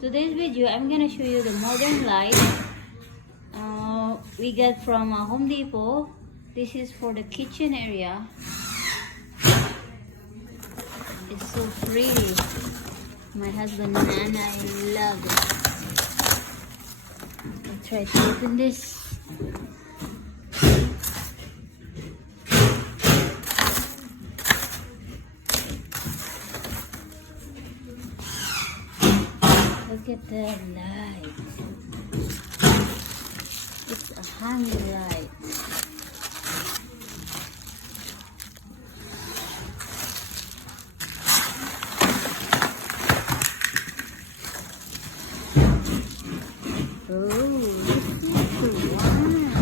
Today's video, I'm gonna show you the modern light we got from Home Depot. This is for the kitchen area. It's so pretty. My husband and I love it. I'll try to open this. Look at that light. It's a hanging light. Oh, this is the one.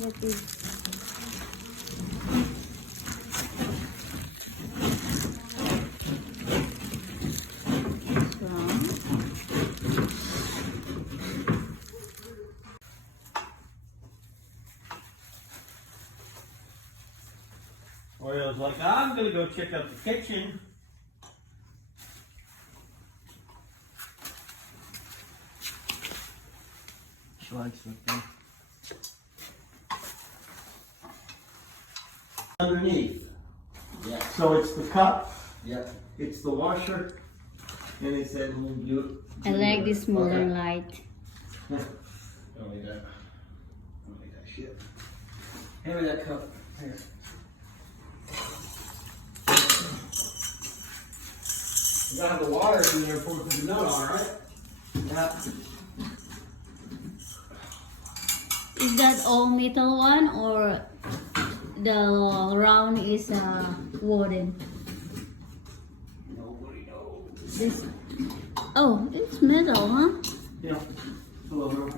Look at this. Oriole's like, I'm gonna go check out the kitchen. She likes it there. Underneath. Yeah. So it's the cup, Yep. it's the washer, and it's that little blue. I like this modern light. Don't need that. Don't need that shit. Hand me that cup. Here. You gotta have the water in there before we put the nut on, right? Yeah. Is that all metal one or the round is wooden? Nobody knows. This. Oh, it's metal, huh? Yeah. It's a little bit.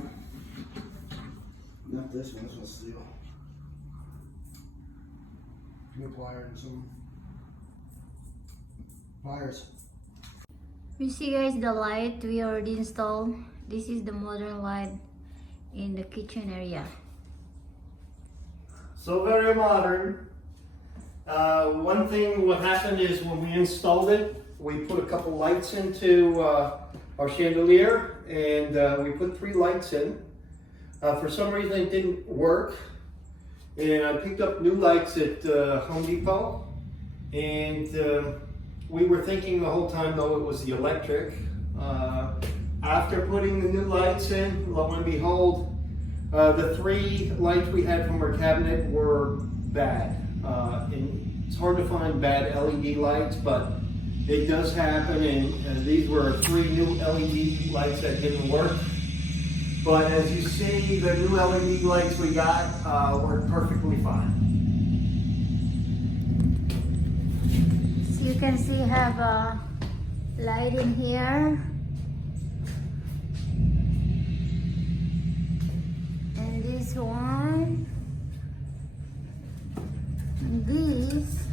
Not this one. This one's steel. New pliers and some pliers. You see guys, the light we already installed. This is the modern light in the kitchen area. So very modern. One thing what happened is when we installed it, we put a couple lights into our chandelier, and we put 3 lights in. For some reason it didn't work, and I picked up new lights at Home Depot, and we were thinking the whole time though it was the electric. After putting the new lights in, lo and behold, the 3 lights we had from our cabinet were bad. And it's hard to find bad LED lights, but it does happen, and these were 3 new LED lights that didn't work. But as you see, the new LED lights we got work perfectly fine. So you can see have a light in here. And this one. And this.